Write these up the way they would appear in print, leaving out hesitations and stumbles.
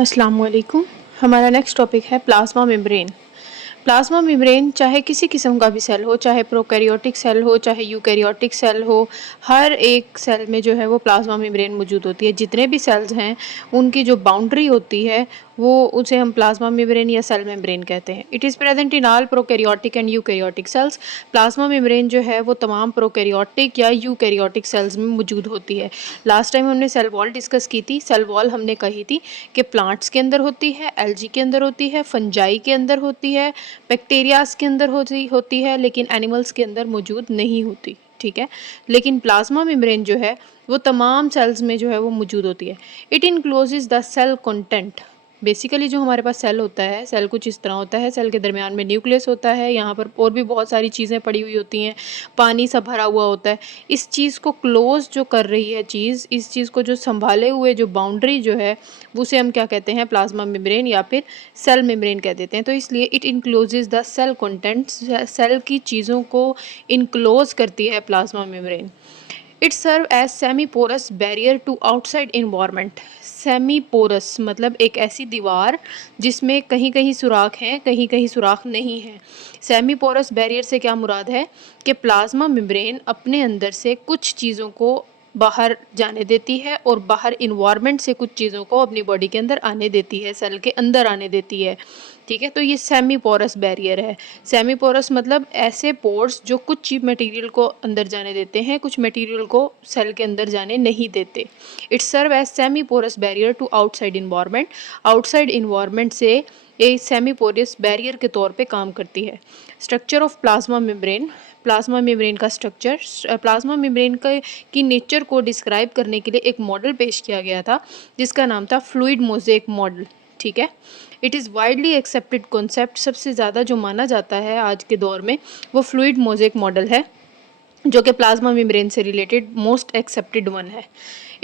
अस्सलाम वालेकुम। हमारा नेक्स्ट टॉपिक है प्लाज्मा मेम्ब्रेन। प्लाज्मा मेम्ब्रेन चाहे किसी किस्म का भी सेल हो, चाहे प्रोकैरियोटिक सेल हो, चाहे यूकैरियोटिक सेल हो, हर एक सेल में जो है वो प्लाज्मा मेम्ब्रेन मौजूद होती है। जितने भी सेल्स हैं उनकी जो बाउंड्री होती है वो उसे हम प्लाज्मा मेम्ब्रेन या सेल मेम्ब्रेन कहते हैं। It is present in all prokaryotic and eukaryotic cells. Plasma membrane जो है वो तमाम प्रोकैरियोटिक या यूकैरियोटिक सेल्स में मौजूद होती है। लास्ट टाइम हमने सेल वॉल डिस्कस की थी। सेल वॉल हमने कही थी कि प्लांट्स के अंदर होती है, एल्गी के अंदर होती है, फंजाई के अंदर होती है, बैक्टीरियाज के अंदर होती है, लेकिन एनिमल्स के अंदर मौजूद नहीं होती। ठीक है, लेकिन प्लाज्मा मेम्ब्रेन जो है वो तमाम सेल्स में जो है वो मौजूद होती है। It encloses the cell content. Basically जो हमारे पास सेल होता है, सेल कुछ इस तरह होता है। सेल के दरमियान में न्यूक्लियस होता है, यहाँ पर और भी बहुत सारी चीज़ें पड़ी हुई होती हैं, पानी सा भरा हुआ होता है। इस चीज़ को क्लोज जो कर रही है चीज़, इस चीज़ को जो संभाले हुए जो बाउंड्री जो है उसे हम क्या कहते हैं, प्लाज्मा मेम्ब्रेन या फिर सेल मेम्ब्रेन कह देते हैं। तो इसलिए it encloses the cell contents, cell की चीज़ों को इनक्लोज करती है plasma membrane. It serve as semi porous barrier to outside environment. Semi porous मतलब एक ऐसी दीवार जिसमें कहीं कहीं सुराख हैं, कहीं कहीं सुराख नहीं है। सेमी पोरस बैरियर से क्या मुराद है कि प्लाज्मा मेम्ब्रेन अपने अंदर से कुछ चीज़ों को बाहर जाने देती है और बाहर इन्वायरमेंट से कुछ चीज़ों को अपनी बॉडी के अंदर आने देती है, सेल के अंदर आने देती है। ठीक है, तो ये सेमी पोरस बैरियर है। सेमी पोरस मतलब ऐसे पोर्स जो कुछ मटेरियल को अंदर जाने देते हैं, कुछ मटेरियल को सेल के अंदर जाने नहीं देते। It serve as semi porous barrier to outside environment. Outside environment से ये सेमी पोरस बैरियर के तौर पे काम करती है। Structure of plasma membrane. Plasma membrane का स्ट्रक्चर, प्लाज्मा मेम्ब्रेन की नेचर को डिस्क्राइब करने के लिए एक मॉडल पेश किया गया था जिसका नाम था फ्लूइड मोज़ेक मॉडल। ठीक है, it is widely accepted concept. सबसे ज़्यादा जो माना जाता है आज के दौर में वो फ्लूइड मोज़ेक मॉडल है, जो कि प्लाज्मा मेम्ब्रेन से रिलेटेड मोस्ट एक्सेप्टेड वन है।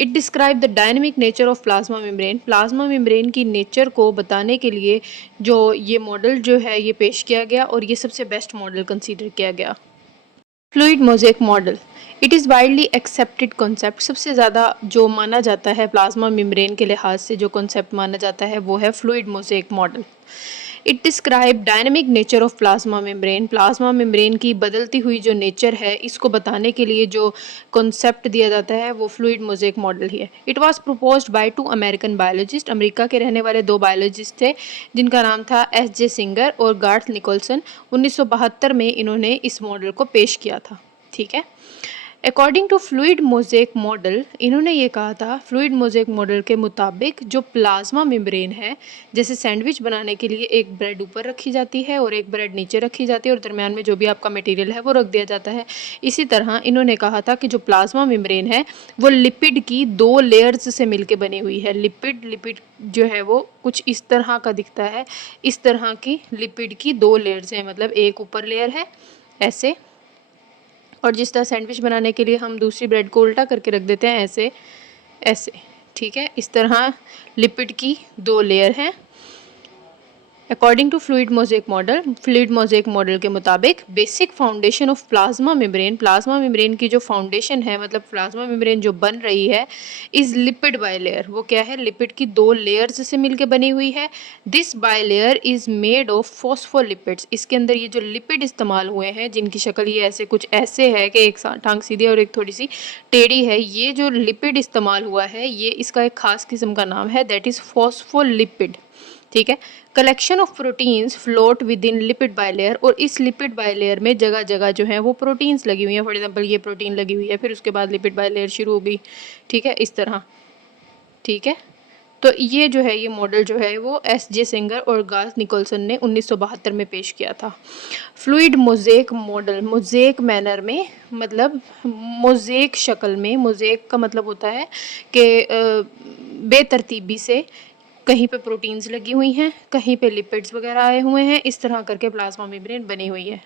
It describe the dynamic nature of plasma membrane. Plasma membrane की नेचर को बताने के लिए जो ये मॉडल जो है ये पेश किया गया और ये सबसे बेस्ट मॉडल कंसीडर किया गया। Fluid mosaic model, it is widely accepted concept. सबसे ज़्यादा जो माना जाता है प्लाज्मा मेम्ब्रेन के लिहाज से, जो कॉन्सेप्ट माना जाता है वो है fluid mosaic model. It describe dynamic nature of plasma membrane. Plasma membrane की बदलती हुई जो नेचर है इसको बताने के लिए जो कॉन्सेप्ट दिया जाता है वो फ्लूइड मोज़ेक मॉडल ही है। It was proposed by 2 American biologist. America के रहने वाले 2 बायोलॉजिस्ट थे जिनका नाम था एस.जे. सिंगर और गार्थ निकोलसन। 1972 में इन्होंने इस मॉडल को पेश किया था। ठीक है, according to fluid mosaic model, इन्होंने ये कहा था फ्लूइड मोज़ेक मॉडल के मुताबिक जो प्लाज्मा मेम्ब्रेन है, जैसे सैंडविच बनाने के लिए एक ब्रेड ऊपर रखी जाती है और एक ब्रेड नीचे रखी जाती है और दरमियान में जो भी आपका मटेरियल है वो रख दिया जाता है, इसी तरह इन्होंने कहा था कि जो प्लाज्मा मेम्ब्रेन है वो लिपिड की 2 लेयर्स से मिलकर बनी हुई है। लिपिड जो है वो कुछ इस तरह का दिखता है, इस तरह की लिपिड की 2 लेयर्स हैं, मतलब एक ऊपर लेयर है ऐसे, और जिस तरह सैंडविच बनाने के लिए हम दूसरी ब्रेड को उल्टा करके रख देते हैं ऐसे ऐसे। ठीक है, इस तरह लिपिड की 2 लेयर हैं। According to fluid mosaic model के मुताबिक basic foundation of plasma membrane की जो फाउंडेशन है, मतलब प्लाज्मा मेम्ब्रेन जो बन रही है, इज़ लिपिड बाइलेयर। वो क्या है, लिपिड की 2 लेयर्स से मिलकर बनी हुई है। This bilayer is made of phospholipids. इसके अंदर ये जो लिपिड इस्तेमाल हुए हैं जिनकी शक्ल ये ऐसे कुछ ऐसे है कि एक टांग सीधी है और एक थोड़ी सी टेढ़ी है, ये जो लिपिड इस्तेमाल हुआ है ये इसका एक खास किस्म का नाम है, दैट इज़ फॉस्फोलिपिड। ठीक है, collection of proteins float with in lipid bilayer. और इस लिपिड बाइलेयर में जगह जगह जो है वो प्रोटीन्स लगी हुई हैं। फॉर एग्जांपल ये प्रोटीन लगी हुई है, फिर उसके बाद लिपिड बाइलेयर शुरू हो गई। ठीक है, इस तरह। ठीक है, तो ये जो है ये मॉडल जो है वो एस.जे. सिंगर और गार्थ निकोलसन ने 1972 में पेश किया था। Fluid mosaic model, mosaic manner में मतलब मोज़ेक शक्ल में। मोज़ेक का मतलब होता है कि बेतरतीबी से कहीं पे प्रोटीन्स लगी हुई हैं, कहीं पे लिपिड्स वगैरह आए हुए हैं, इस तरह करके प्लाज्मा मेम्ब्रेन बनी हुई है।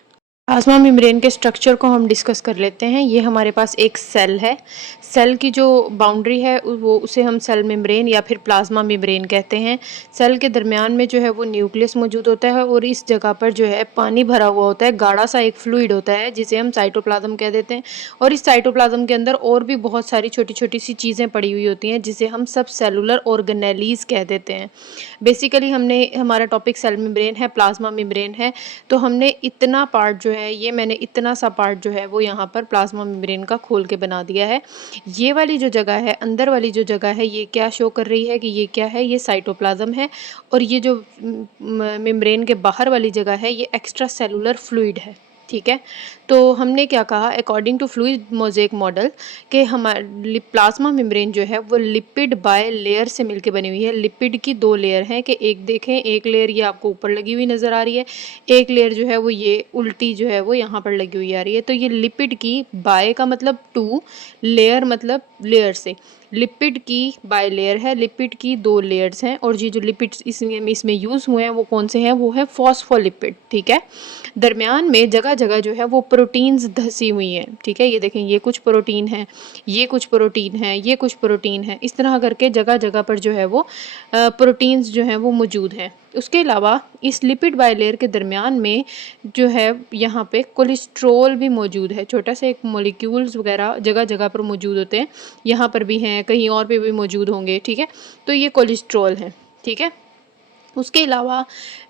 प्लाज्मा मेम्ब्रेन के स्ट्रक्चर को हम डिस्कस कर लेते हैं। ये हमारे पास एक सेल है। सेल की जो बाउंड्री है वो उसे हम सेल मेम्ब्रेन या फिर प्लाज्मा मेम्ब्रेन कहते हैं। सेल के दरमियान में जो है वो न्यूक्लियस मौजूद होता है और इस जगह पर जो है पानी भरा हुआ होता है, गाढ़ा सा एक फ्लूइड होता है जिसे हम साइटोप्लाज्म कह देते हैं। और इस साइटोप्लाज्म के अंदर और भी बहुत सारी छोटी छोटी सी चीज़ें पड़ी हुई होती हैं जिसे हम सब सेलुलर ऑर्गेनेलीज कह देते हैं। बेसिकली हमारा टॉपिक सेल मेम्ब्रेन है, प्लाज्मा मेम्ब्रेन है, तो हमने इतना पार्ट जो है मैंने इतना सा पार्ट जो है वो यहाँ पर प्लाज्मा मेम्ब्रेन का खोल के बना दिया है। ये वाली जो जगह है, अंदर वाली जो जगह है, ये क्या शो कर रही है कि ये क्या है, ये साइटोप्लाज्म है। और ये जो मेम्ब्रेन के बाहर वाली जगह है ये एक्स्ट्रा सेलुलर फ्लूइड है। ठीक है, तो हमने क्या कहा, according to fluid mosaic model कि हमारी प्लाज्मा मेम्ब्रेन जो है वो लिपिड बाय लेयर से मिलकर बनी हुई है। लिपिड की दो लेयर हैं कि एक देखें, एक लेयर ये आपको ऊपर लगी हुई नज़र आ रही है, एक लेयर जो है वो ये उल्टी जो है वो यहाँ पर लगी हुई आ रही है। तो ये लिपिड की, बाय का मतलब टू, लेयर मतलब लेयर से, लिपिड की बाय लेयर है, लिपिड की दो लेयर्स हैं। और ये जो लिपिड्स इसमें यूज़ हुए हैं वो कौन से हैं, वो है फॉस्फोलिपिड। ठीक है, दरमियान में जगह जगह जो है वो प्रोटीन्स धसी हुई हैं। ठीक है, ये देखें, ये कुछ प्रोटीन है, ये कुछ प्रोटीन है, ये कुछ प्रोटीन है, इस तरह करके जगह जगह पर जो है वो प्रोटीन्स जो हैं वो मौजूद हैं। उसके अलावा इस लिपिड बायलेयर के दरमियान में जो है यहाँ पे कोलेस्ट्रॉल भी मौजूद है। छोटा सा एक मॉलिक्यूल्स वगैरह जगह जगह पर मौजूद होते हैं, यहाँ पर भी हैं, कहीं और पे भी मौजूद होंगे। ठीक है, तो ये कोलेस्ट्रॉल है। ठीक है, उसके अलावा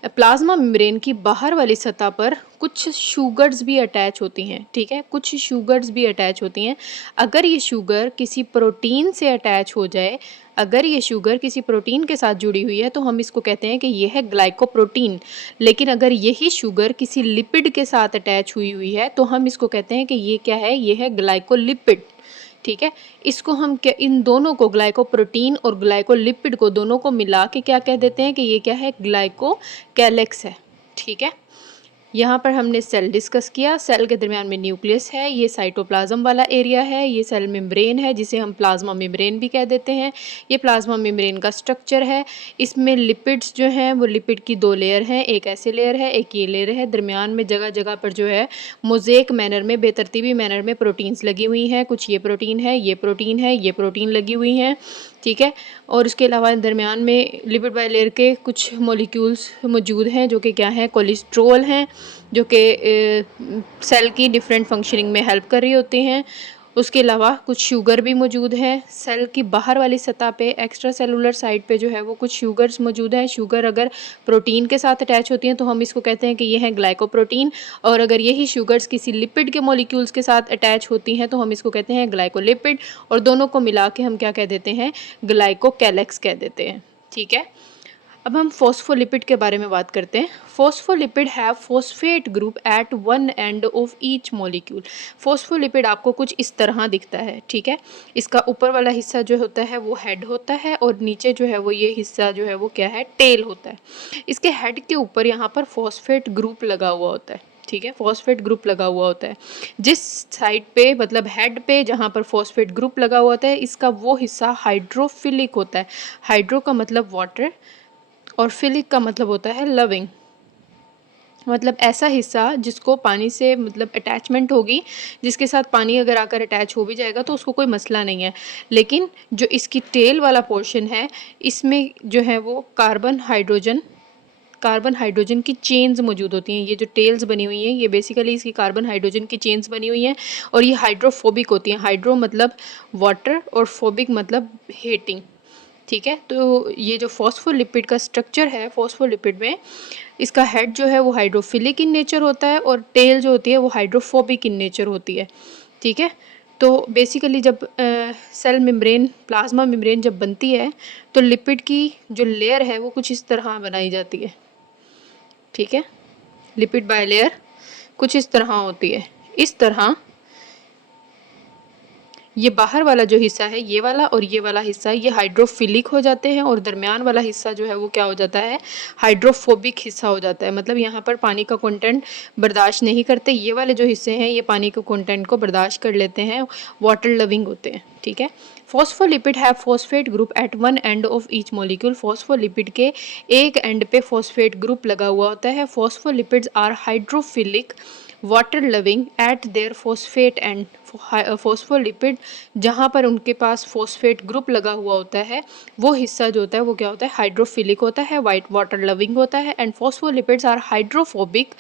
प्लाज्मा मेम्ब्रेन की बाहर वाली सतह पर कुछ शुगर्स भी अटैच होती हैं। ठीक है, कुछ शुगर्स भी अटैच होती हैं। अगर ये शुगर किसी प्रोटीन से अटैच हो जाए, अगर ये शुगर किसी प्रोटीन के साथ जुड़ी हुई है तो हम इसको कहते हैं कि ये है ग्लाइकोप्रोटीन। लेकिन अगर यही शुगर किसी लिपिड के साथ अटैच हुई है तो हम इसको कहते हैं कि ये क्या है, ये है ग्लाइकोलिपिड। ठीक है, इसको हम क्या, इन दोनों को, ग्लाइकोप्रोटीन और ग्लाइकोलिपिड को, दोनों को मिला के क्या कह देते हैं कि ये क्या है, ग्लाइकोकैलेक्स है। ठीक है, यहाँ पर हमने सेल डिस्कस किया। सेल के दरमियान में न्यूक्लियस है, ये साइटोप्लाज्म वाला एरिया है, ये सेल मेम्ब्रेन है जिसे हम प्लाज्मा मेम्ब्रेन भी कह देते हैं। ये प्लाज्मा मेम्ब्रेन का स्ट्रक्चर है। इसमें लिपिड्स जो हैं वो लिपिड की दो लेयर हैं, एक ऐसे लेयर है, एक ये लेयर है। दरमियान में जगह जगह पर जो है मोज़ेक मैनर में, बेतरतीबी मैनर में प्रोटीन्स लगी हुई हैं। कुछ ये प्रोटीन है, ये प्रोटीन है, ये प्रोटीन लगी हुई हैं। ठीक है, और इसके अलावा दरमियान में लिपिड बायलेयर के कुछ मॉलिक्यूल्स मौजूद हैं जो कि क्या हैं, कोलेस्ट्रॉल हैं, जो कि सेल की डिफरेंट फंक्शनिंग में हेल्प कर रही होती हैं। उसके अलावा कुछ शुगर भी मौजूद है। सेल की बाहर वाली सतह पे, एक्स्ट्रा सेलुलर साइड पे जो है वो कुछ शुगर्स मौजूद हैं। शुगर अगर प्रोटीन के साथ अटैच होती हैं तो हम इसको कहते हैं कि ये है ग्लाइकोप्रोटीन, और अगर यही शुगर्स किसी लिपिड के मॉलिक्यूल्स के साथ अटैच होती हैं तो हम इसको कहते हैं ग्लाइकोलिपिड, और दोनों को मिला के हम क्या कह देते हैं, ग्लाइकोकैलेक्स कह देते हैं। ठीक है, अब हम फॉस्फोलिपिड के बारे में बात करते हैं। Phospholipid have phosphate group at one end of each molecule. Phospholipid आपको कुछ इस तरह दिखता है। ठीक है, इसका ऊपर वाला हिस्सा जो होता है वो हेड होता है, और नीचे जो है वो ये हिस्सा जो है वो क्या है, टेल होता है। इसके हेड के ऊपर यहाँ पर फॉस्फेट ग्रुप लगा हुआ होता है। ठीक है, फॉस्फेट ग्रुप लगा हुआ होता है। जिस साइड पे, मतलब हेड पे जहाँ पर फॉस्फेट ग्रुप लगा हुआ होता है, इसका वो हिस्सा हाइड्रोफिलिक होता है। हाइड्रो का मतलब वाटर और फिलिक का मतलब होता है लविंग, मतलब ऐसा हिस्सा जिसको पानी से मतलब अटैचमेंट होगी, जिसके साथ पानी अगर आकर अटैच हो भी जाएगा तो उसको कोई मसला नहीं है। लेकिन जो इसकी टेल वाला पोर्शन है, इसमें जो है वो कार्बन हाइड्रोजन की चेन्स मौजूद होती हैं। ये जो टेल्स बनी हुई हैं ये बेसिकली इसकी कार्बन हाइड्रोजन की चेन्स बनी हुई हैं, और ये हाइड्रोफोबिक होती हैं। हाइड्रो मतलब वाटर और फोबिक मतलब हीटिंग। ठीक है, तो ये जो फॉस्फोलिपिड का स्ट्रक्चर है, फॉस्फोलिपिड में इसका हेड जो है वो हाइड्रोफिलिक इन नेचर होता है, और टेल जो होती है वो हाइड्रोफोबिक इन नेचर होती है। ठीक है, तो बेसिकली जब सेल मेम्ब्रेन, प्लाज्मा मेम्ब्रेन जब बनती है तो लिपिड की जो लेयर है वो कुछ इस तरह बनाई जाती है। ठीक है, लिपिड बायलेयर कुछ इस तरह होती है। इस तरह ये बाहर वाला जो हिस्सा है, ये वाला और ये वाला हिस्सा, ये हाइड्रोफिलिक हो जाते हैं, और दरमियान वाला हिस्सा जो है वो क्या हो जाता है, हाइड्रोफोबिक हिस्सा हो जाता है। मतलब यहाँ पर पानी का कंटेंट बर्दाश्त नहीं करते। ये वाले जो हिस्से हैं ये पानी के कंटेंट को बर्दाश्त कर लेते हैं, वाटर लविंग होते हैं। ठीक है, phospholipid have phosphate group at one end of each molecule. Phospholipid के एक एंड पे फॉस्फेट ग्रुप लगा हुआ होता है। Phospholipids are hydrophilic water loving at their phosphate end phospholipid, जहाँ पर उनके पास फॉस्फेट ग्रुप लगा हुआ होता है वो हिस्सा जो होता है वो क्या होता है, हाइड्रोफिलिक होता है, वाइट वाटर लविंग होता है। And phospholipids are hydrophobic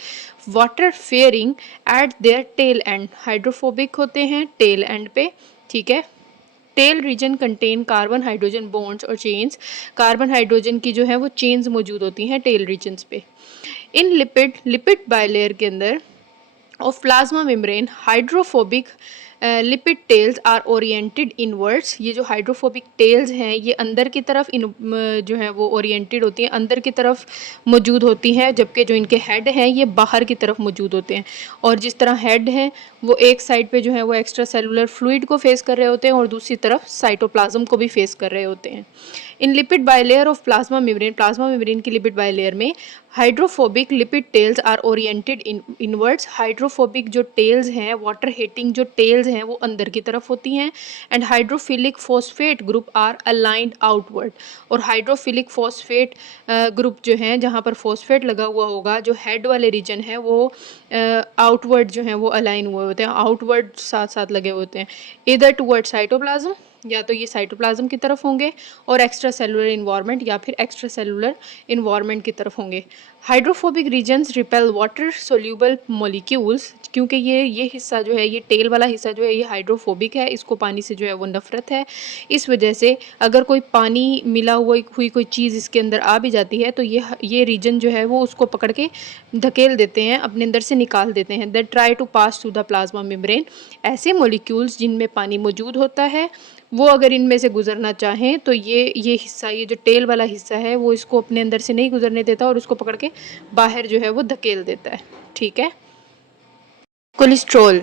water fearing at their tail end, hydrophobic होते हैं टेल एंड पे, ठीक है। Tail region contain carbon hydrogen bonds और चेन्स, कार्बन हाइड्रोजन की जो है वो चेन्स मौजूद होती हैं टेल रीजन्स पे। इन लिपिड बायलेयर के अंदर of plasma membrane hydrophobic lipid tails are oriented inwards, ये जो हाइड्रोफोबिक टेल्स हैं ये अंदर की तरफ जो है वो ओरिएंटेड होती हैं, अंदर की तरफ मौजूद होती हैं, जबकि जो इनके हेड हैं ये बाहर की तरफ मौजूद होते हैं। और जिस तरह हेड हैं वो एक साइड पे जो है वो एक्स्ट्रा सेलुलर फ्लूइड को फेस कर रहे होते हैं और दूसरी तरफ साइटोप्लाज्म को भी फेस कर रहे होते हैं। In lipid bilayer of plasma membrane की लिपिड बायलेयर में hydrophobic lipid tails are oriented inwards, hydrophobic जो टेल्स हैं, वाटर हीटिंग जो टेल्स हैं वो अंदर की तरफ होती हैं। And hydrophilic phosphate group are aligned outward, और हाइड्रोफिलिक फॉस्फेट ग्रुप जो हैं जहाँ पर फॉस्फेट लगा हुआ होगा, जो हेड वाले रीजन है वो आउटवर्ड जो है वो अलाइन हुए होते हैं, आउटवर्ड साथ साथ लगे होते हैं, इधर टुवर्ड साइटोप्लाज्म, या तो ये साइटोप्लाज्म की तरफ होंगे और एक्स्ट्रा सेलुलर इन्वायरमेंट या फिर एक्स्ट्रा सेलुलर इन्वायरमेंट की तरफ होंगे। Hydrophobic regions repel water soluble molecules, क्योंकि ये हिस्सा जो है, ये टेल वाला हिस्सा जो है ये हाइड्रोफोबिक है, इसको पानी से जो है वो नफरत है। इस वजह से अगर कोई पानी मिला हुई कोई चीज़ इसके अंदर आ भी जाती है तो ये रीजन जो है वो उसको पकड़ के धकेल देते हैं, अपने अंदर से निकाल देते हैं। That try to pass through the plasma membrane, ऐसे मॉलिक्यूल्स जिनमें पानी मौजूद होता है वो अगर इनमें से गुजरना चाहें तो ये हिस्सा, ये जो टेल वाला हिस्सा है वो इसको अपने अंदर से नहीं गुजरने देता और उसको पकड़ के बाहर जो है वो धकेल देता है, ठीक है। Cholesterol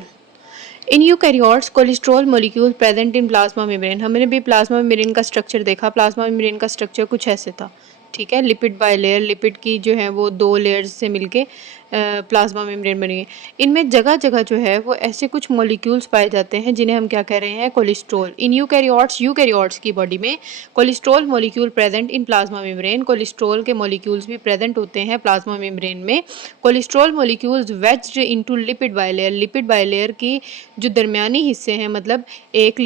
in eukaryotes, cholesterol molecule present in plasma membrane, हमने भी प्लाज्मा मेम्ब्रेन का स्ट्रक्चर देखा, प्लाज्मा मेम्ब्रेन का स्ट्रक्चर कुछ ऐसे था, ठीक है। लिपिड बायलेयर, लिपिड की जो है वो 2 लेयर्स से मिलके प्लाज्मा मेम्ब्रेन बनी है। इनमें जगह जगह जो है वो ऐसे कुछ मॉलिक्यूल्स पाए जाते हैं जिन्हें हम क्या कह रहे हैं, कोलेस्ट्रॉल। इन यूकैरियोट्स की बॉडी में cholesterol molecule present in plasma membrane, cholesterol के मॉलिक्यूल्स भी प्रेजेंट होते हैं प्लाज्मा मेम्ब्रेन में। Cholesterol molecules wedged into lipid bilayer, lipid bilayer की जो दरमियानी हिस्से हैं, मतलब एक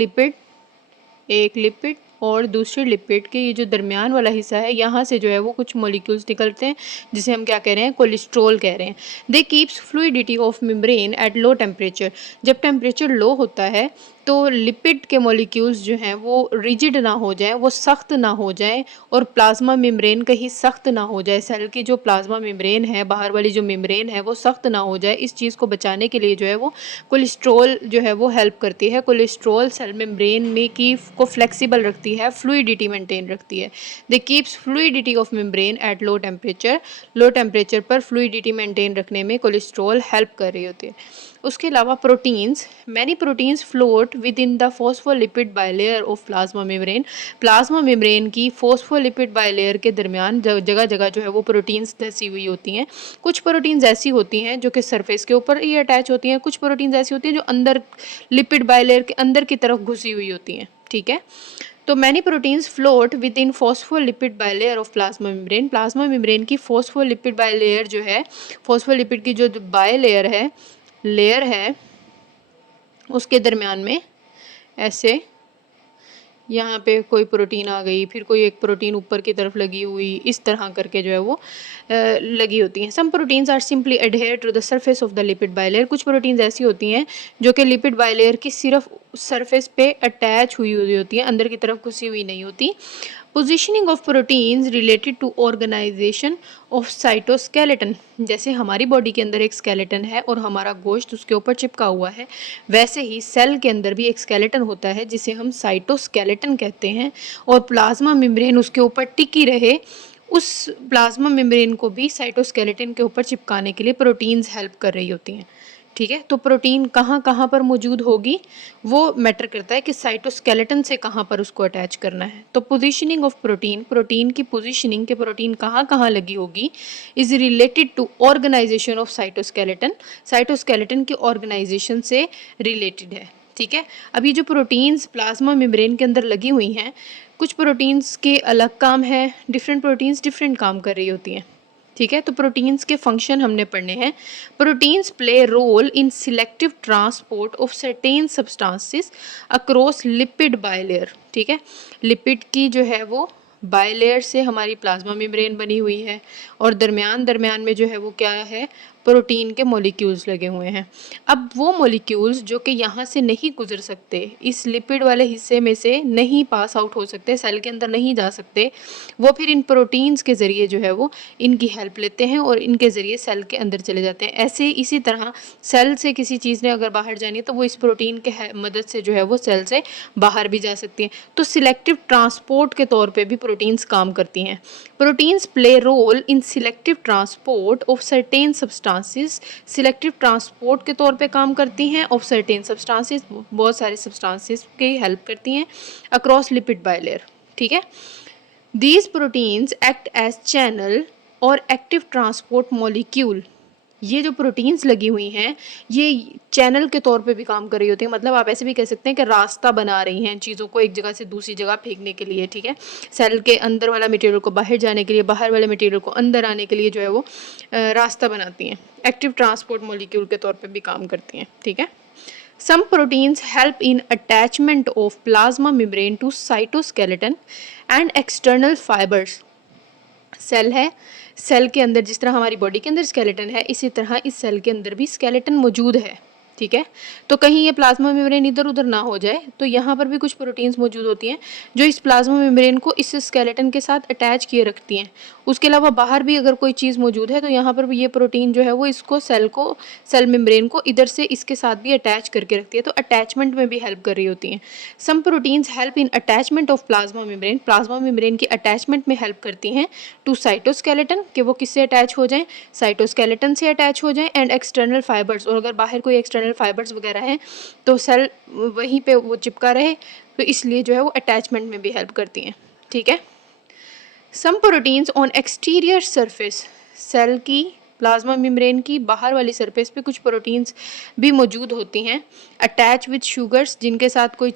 लिपिड और दूसरे लिपिड के ये जो दरमियान वाला हिस्सा है, यहाँ से जो है वो कुछ मॉलिक्यूल्स निकलते हैं जिसे हम क्या कह रहे हैं, कोलेस्ट्रॉल कह रहे हैं। They keeps fluidity of membrane at low temperature, जब टेम्परेचर लो होता है तो लिपिड के मॉलिक्यूल्स जो हैं वो रिजिड ना हो जाएं, वो सख्त ना हो जाएं और प्लाज्मा मेम्ब्रेन कहीं सख्त ना हो जाए, सेल की जो प्लाज्मा मेम्ब्रेन है, बाहर वाली जो मेम्ब्रेन है वो सख्त ना हो जाए, इस चीज़ को बचाने के लिए जो है वो कोलेस्ट्रॉल जो है वो हेल्प करती है। कोलेस्ट्रॉल सेल मेम्ब्रेन में की को फ्लेक्सिबल रखती है, फ्लूइडिटी मेंटेन रखती है। They keeps fluidity of membrane at low temperature, low temperature पर फ्लूइडिटी मेंटेन रखने में कोलेस्ट्रॉल हेल्प कर रही होती है। उसके अलावा proteins, many proteins float with in the phospholipid bilayer of plasma membrane, plasma membrane की फॉस्फोलिपिड बायलेयर के दरमियान जगह जगह जो है वो प्रोटीन्स धसी हुई होती हैं। कुछ प्रोटीन्स ऐसी होती हैं जो कि सरफेस के ऊपर ही अटैच होती हैं, कुछ प्रोटीन्स ऐसी होती हैं जो अंदर लिपिड बायलेयर के अंदर की तरफ घुसी हुई होती हैं, ठीक है। तो many proteins float with in phospholipid bilayer of plasma membrane, plasma membrane की फॉस्फोलिपिड बायलेयर जो है, फॉस्फोलिपिड की जो लेयर है उसके दरमियान में ऐसे यहाँ पे कोई प्रोटीन आ गई, फिर कोई एक प्रोटीन ऊपर की तरफ लगी हुई, इस तरह करके जो है वो लगी होती हैं। Some proteins are simply adhere to the surface of the lipid bilayer, कुछ प्रोटीन्स ऐसी होती हैं जो कि लिपिड बायलेयर की सिर्फ सरफेस पे अटैच हुई होती हैं, अंदर की तरफ घुसी हुई नहीं होती। Positioning of proteins related to organization of cytoskeleton, जैसे हमारी बॉडी के अंदर एक स्केलेटन है और हमारा गोश्त उसके ऊपर चिपका हुआ है, वैसे ही सेल के अंदर भी एक स्केलेटन होता है जिसे हम साइटोस्केलेटन कहते हैं, और प्लाज्मा मेम्ब्रेन उसके ऊपर टिकी रहे, उस प्लाज्मा मेम्ब्रेन को भी साइटोस्केलेटन के ऊपर चिपकाने के लिए प्रोटीन्स हेल्प कर रही होती हैं, ठीक है। तो प्रोटीन कहाँ कहाँ पर मौजूद होगी वो मैटर करता है कि साइटोस्केलेटन से कहाँ पर उसको अटैच करना है। तो पोजीशनिंग ऑफ प्रोटीन, प्रोटीन की पोजीशनिंग के प्रोटीन कहाँ कहाँ लगी होगी is related to organization of cytoskeleton, cytoskeleton की ऑर्गेनाइजेशन से रिलेटेड है, ठीक है। अब ये जो प्रोटीन्स प्लाज्मा मेम्ब्रेन के अंदर लगी हुई हैं, कुछ प्रोटीन्स के अलग काम है, डिफरेंट प्रोटीन्स डिफरेंट काम कर रही होती हैं, ठीक है। तो प्रोटीन्स के फंक्शन हमने पढ़ने हैं। Proteins play role in selective transport of certain substances across lipid bilayer, ठीक है। लिपिड की जो है वो बायलेयर से हमारी प्लाज्मा मेम्ब्रेन बनी हुई है और दरमियान में जो है वो क्या है, प्रोटीन के मॉलिक्यूल्स लगे हुए हैं। अब वो मॉलिक्यूल्स जो कि यहाँ से नहीं गुजर सकते, इस लिपिड वाले हिस्से में से नहीं पास आउट हो सकते, सेल के अंदर नहीं जा सकते, वो फिर इन प्रोटीन्स के ज़रिए जो है वो इनकी हेल्प लेते हैं और इनके ज़रिए सेल के अंदर चले जाते हैं। ऐसे इसी तरह सेल से किसी चीज़ ने अगर बाहर जानी है तो वो इस प्रोटीन के मदद से जो है वो सेल से बाहर भी जा सकती हैं। तो सिलेक्टिव ट्रांसपोर्ट के तौर पे भी प्रोटीन्स काम करती हैं। Proteins play role in selective transport of certain substances, selective transport के तौर पे काम करती हैं ऑफ सर्टेन सब्सटेंसेस, बहुत सारे सब्सटेंसेस की हेल्प करती हैं अक्रॉस लिपिड बायलेयर, ठीक है। These proteins act as channel और एक्टिव ट्रांसपोर्ट मॉलिक्यूल। ये जो प्रोटीन्स लगी हुई हैं ये चैनल के तौर पे भी काम कर रही होती हैं, मतलब आप ऐसे भी कह सकते हैं कि रास्ता बना रही हैं चीज़ों को एक जगह से दूसरी जगह फेंकने के लिए, ठीक है। सेल के अंदर वाला मटेरियल को बाहर जाने के लिए, बाहर वाले मटेरियल को अंदर आने के लिए जो है वो रास्ता बनाती हैं, एक्टिव ट्रांसपोर्ट मॉलिक्यूल के तौर पर भी काम करती हैं, ठीक है। Some proteins help in attachment of plasma membrane to cytoskeleton and external fibers. Cell है, सेल के अंदर जिस तरह हमारी बॉडी के अंदर स्केलेटन है, इसी तरह इस सेल के अंदर भी स्केलेटन मौजूद है, ठीक है। तो कहीं ये प्लाज्मा मेम्ब्रेन इधर उधर ना हो जाए तो यहाँ पर भी कुछ प्रोटीन्स मौजूद होती हैं जो इस प्लाज्मा मेम्ब्रेन को इस स्केलेटन के साथ अटैच किए रखती हैं। उसके अलावा बाहर भी अगर कोई चीज़ मौजूद है तो यहाँ पर भी ये प्रोटीन जो है वो इसको सेल मेम्ब्रेन को इधर से इसके साथ भी अटैच करके रखती है, तो अटैचमेंट में भी हेल्प कर रही होती हैं। Some proteins help in attachment of plasma membrane, plasma membrane की अटैचमेंट में हेल्प करती हैं टू साइटोस्केलेटन, कि वो किससे अटैच हो जाएं, साइटोस्केलेटन से अटैच हो जाएं, एंड एक्सटर्नल फाइबर्स, और अगर बाहर कोई एक्सटर्नल फाइबर्स वगैरह हैं तो सेल वहीं पे वो चिपका रहे, तो इसलिए जो है वो अटैचमेंट में भी हेल्प करती हैं, ठीक है। Some proteins on exterior surface, cell की प्लाज्मा मेम्ब्रेन की बाहर वाली सरफेस पे कुछ प्रोटीन्स भी मौजूद होती हैं अटैच विद शुगर्स, जिनके साथ कोई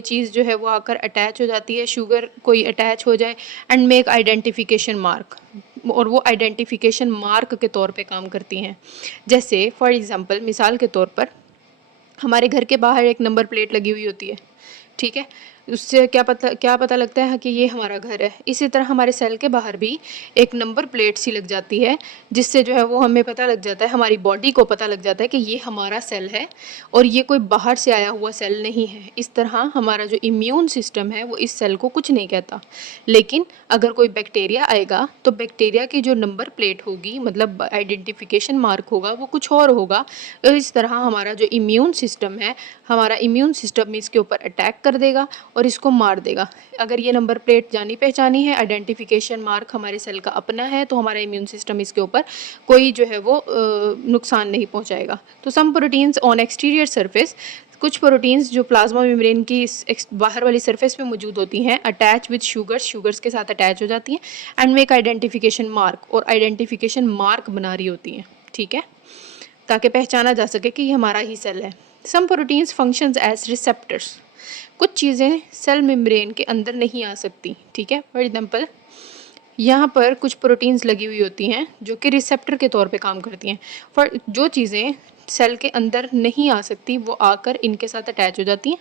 चीज़ जो है वो आकर अटैच हो जाती है, शुगर कोई अटैच हो जाए, एंड मेक आइडेंटिफिकेशन मार्क, और वो आइडेंटिफिकेशन मार्क के तौर पे काम करती हैं। जैसे फॉर एग्जांपल, मिसाल के तौर पर हमारे घर के बाहर एक नंबर प्लेट लगी हुई होती है, ठीक है, उससे क्या पता लगता है कि ये हमारा घर है। इसी तरह हमारे सेल के बाहर भी एक नंबर प्लेट सी लग जाती है जिससे जो है वो हमें पता लग जाता है, हमारी बॉडी को पता लग जाता है कि ये हमारा सेल है और ये कोई बाहर से आया हुआ सेल नहीं है। इस तरह हमारा जो इम्यून सिस्टम है वो इस सेल को कुछ नहीं कहता, लेकिन अगर कोई बैक्टीरिया आएगा तो बैक्टीरिया की जो नंबर प्लेट होगी, मतलब आइडेंटिफिकेशन मार्क होगा, वो कुछ और होगा। तो इस तरह हमारा जो इम्यून सिस्टम है, हमारा इम्यून सिस्टम इसके ऊपर अटैक कर देगा और इसको मार देगा। अगर ये नंबर प्लेट जानी पहचानी है, आइडेंटिफिकेशन मार्क हमारे सेल का अपना है, तो हमारा इम्यून सिस्टम इसके ऊपर कोई जो है वो नुकसान नहीं पहुंचाएगा। तो some proteins on exterior surface, कुछ प्रोटीन्स जो प्लाज्मा मेम्ब्रेन की बाहर वाली सरफेस पे मौजूद होती हैं अटैच विद शुगर्स के साथ अटैच हो जाती हैं, एंड मेक आइडेंटिफिकेशन मार्क, और आइडेंटिफिकेशन मार्क बना रही होती हैं, ठीक है, ताकि पहचाना जा सके कि ये हमारा ही सेल है। Some proteins functions as receptors, कुछ चीज़ें सेल मेम्ब्रेन के अंदर नहीं आ सकती, ठीक है। फॉर एग्जांपल, यहाँ पर कुछ प्रोटीन्स लगी हुई होती हैं जो कि रिसेप्टर के तौर पे काम करती हैं। फॉर जो चीज़ें सेल के अंदर नहीं आ सकती वो आकर इनके साथ अटैच हो जाती हैं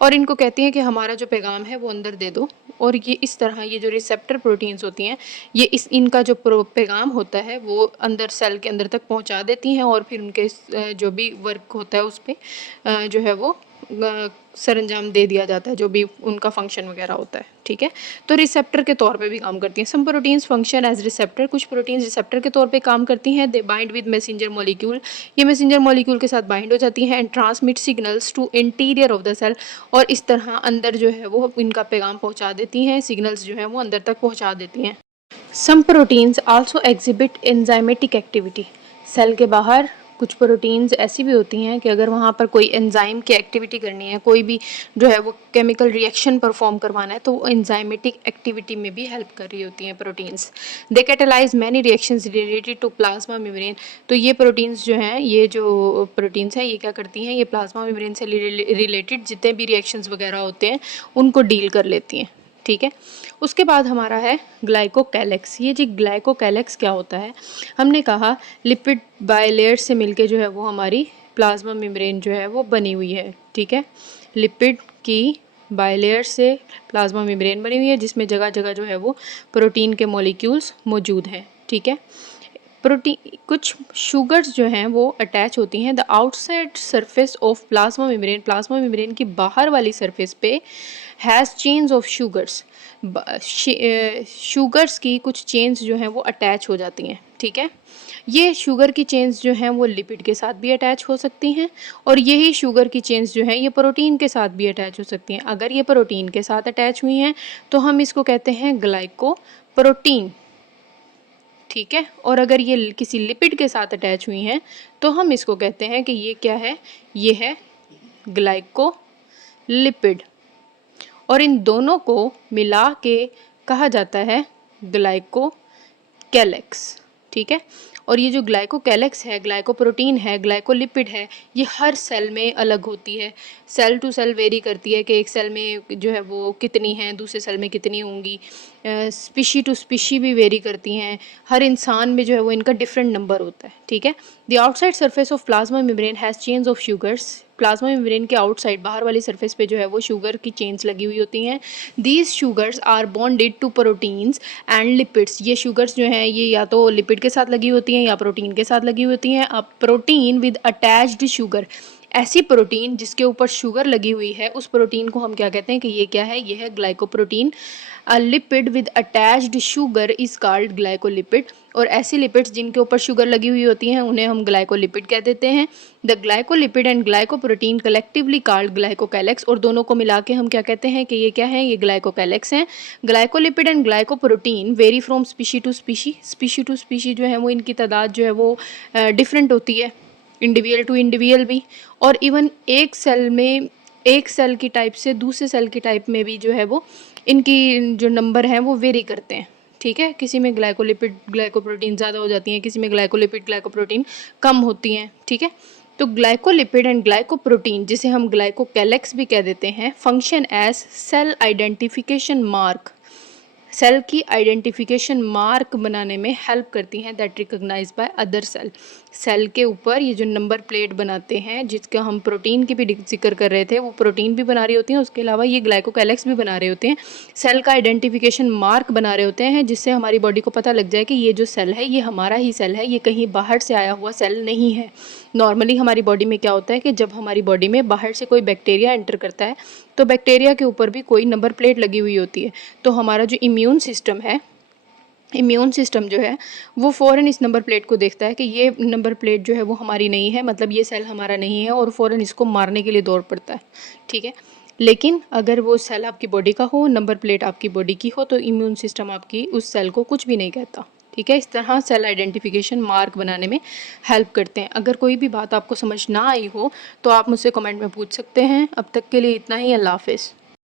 और इनको कहती हैं कि हमारा जो पैगाम है वो अंदर दे दो, और ये इस तरह ये जो रिसेप्टर प्रोटीन्स होती हैं ये इनका जो पैगाम होता है वो अंदर सेल के अंदर तक पहुंचा देती हैं, और फिर उनके जो भी वर्क होता है उस पर जो है वो सरंजाम दे दिया जाता है, जो भी उनका फंक्शन वगैरह होता है, ठीक है। तो रिसेप्टर के तौर पे भी काम करती हैं। Some proteins function as receptor, कुछ प्रोटीन्स रिसेप्टर के तौर पे काम करती हैं। They bind with messenger molecule, ये मैसेंजर मॉलिक्यूल के साथ बाइंड हो जाती हैं, and transmit signals to interior of the cell, और इस तरह अंदर जो है वो इनका पैगाम पहुँचा देती हैं, सिग्नल्स जो है वो अंदर तक पहुँचा देती हैं। Some proteins also exhibit enzymatic activity, cell के बाहर कुछ प्रोटीन्स ऐसी भी होती हैं कि अगर वहाँ पर कोई एंजाइम की एक्टिविटी करनी है, कोई भी जो है वो केमिकल रिएक्शन परफॉर्म करवाना है, तो वो एंजाइमेटिक एक्टिविटी में भी हेल्प कर रही होती हैं proteins. They catalyse many reactions related to plasma membrane, तो ये प्रोटीन्स जो हैं, ये जो प्रोटीन्स हैं ये क्या करती हैं, ये प्लाज्मा मेम्ब्रेन से रिलेटेड जितने भी रिएक्शंस वगैरह होते हैं उनको डील कर लेती हैं, ठीक है। उसके बाद हमारा है ग्लाइकोकैलेक्स। ये जी ग्लाइकोकैलेक्स क्या होता है, हमने कहा लिपिड बायलेयर्स से मिलके जो है वो हमारी प्लाज्मा मेम्ब्रेन जो है वो बनी हुई है, ठीक है। लिपिड की बायलेयर से प्लाज्मा मेम्ब्रेन बनी हुई है जिसमें जगह जगह जो है वो प्रोटीन के मॉलिक्यूल्स मौजूद हैं, ठीक है। प्रोटीन कुछ शुगर्स जो हैं वो अटैच होती हैं the outside surface of plasma membrane. Plasma membrane की बाहर वाली सरफेस पे has chains of sugars. Sugars की कुछ चेन्स जो हैं वो अटैच हो जाती हैं, ठीक है। ये शुगर की चेन्स जो हैं वो लिपिड के साथ भी अटैच हो सकती हैं और यही शुगर की चेन्स जो हैं ये प्रोटीन के साथ भी अटैच हो सकती हैं। अगर ये प्रोटीन के साथ अटैच हुई हैं तो हम इसको कहते हैं ग्लाइकोप्रोटीन, ठीक है। और अगर ये किसी लिपिड के साथ अटैच हुई हैं तो हम इसको कहते हैं कि ये क्या है, ये है ग्लाइकोलिपिड। और इन दोनों को मिला के कहा जाता है ग्लाइकोकैलेक्स, ठीक है। और ये जो ग्लाइकोकैलेक्स है, ग्लाइकोप्रोटीन है, ग्लाइकोलिपिड है, ये हर सेल में अलग होती है। सेल टू सेल वेरी करती है कि एक सेल में जो है वो कितनी हैं, दूसरे सेल में कितनी होंगी। स्पीशी टू स्पीशी भी वेरी करती हैं। हर इंसान में जो है वो इनका डिफरेंट नंबर होता है, ठीक है। The outside surface of plasma membrane has chains of sugars. Plasma membrane के आउटसाइड बाहर वाली सरफेस पे जो है वो शुगर की चेन्स लगी हुई होती हैं। These sugars are bonded to proteins and lipids. ये शुगर्स जो हैं ये या तो लिपिड के साथ लगी होती हैं या प्रोटीन के साथ लगी होती हैं। अब प्रोटीन विद अटैच्ड शुगर, ऐसी प्रोटीन जिसके ऊपर शुगर लगी हुई है उस प्रोटीन को हम क्या कहते हैं कि ये क्या है, ये है glycoprotein. A lipid with attached sugar is called glycolipid. और ऐसी लिपिड्स जिनके ऊपर शुगर लगी हुई होती हैं उन्हें हम ग्लाइकोलिपिड कह देते हैं। The glycolipid and glycoprotein collectively called glycocalyx. और दोनों को मिला के हम क्या कहते हैं कि ये क्या है, ये ग्लाइकोकैलेक्स हैं। Glycolipid and glycoprotein vary from species to species. Species to species जो है वो इनकी तादाद जो है वो डिफरेंट होती है, इंडिविजुअल टू इंडिविजुअल भी। और इवन एक सेल में, एक सेल की टाइप से दूसरे सेल की टाइप में भी जो है वो इनकी जो नंबर हैं वो वेरी करते हैं, ठीक है। किसी में ग्लाइकोलिपिड ग्लाइकोप्रोटीन ज़्यादा हो जाती हैं, किसी में ग्लाइकोलिपिड ग्लाइकोप्रोटीन कम होती हैं, ठीक है। तो ग्लाइकोलिपिड एंड ग्लाइकोप्रोटीन, जिसे हम ग्लाइकोकैलेक्स भी कह देते हैं, function as cell identification mark. Cell की आइडेंटिफिकेशन मार्क बनाने में हेल्प करती हैं that recognise by other cell. Cell के ऊपर ये जो नंबर प्लेट बनाते हैं, जिसका हम प्रोटीन की भी जिक्र कर रहे थे, वो प्रोटीन भी बना रही होती हैं, उसके अलावा ये ग्लाइकोकैलेक्स भी बना रहे होते हैं। सेल का आइडेंटिफिकेशन मार्क बना रहे होते हैं जिससे हमारी बॉडी को पता लग जाए कि ये जो सेल है ये हमारा ही सेल है, ये कहीं बाहर से आया हुआ सेल नहीं है। नॉर्मली हमारी बॉडी में क्या होता है कि जब हमारी बॉडी में बाहर से कोई बैक्टीरिया एंटर करता है तो बैक्टीरिया के ऊपर भी कोई नंबर प्लेट लगी हुई होती है। तो हमारा जो इम्यून सिस्टम है, इम्यून सिस्टम जो है वो फ़ौरन इस नंबर प्लेट को देखता है कि ये नंबर प्लेट जो है वो हमारी नहीं है, मतलब ये सेल हमारा नहीं है, और फ़ौरन इसको मारने के लिए दौड़ पड़ता है, ठीक है। लेकिन अगर वो सेल आपकी बॉडी का हो, नंबर प्लेट आपकी बॉडी की हो, तो इम्यून सिस्टम आपकी उस सेल को कुछ भी नहीं कहता, ठीक है। इस तरह सेल आइडेंटिफिकेशन मार्क बनाने में हेल्प करते हैं। अगर कोई भी बात आपको समझ ना आई हो तो आप मुझसे कमेंट में पूछ सकते हैं। अब तक के लिए इतना ही। अल्लाह हाफ़िज़।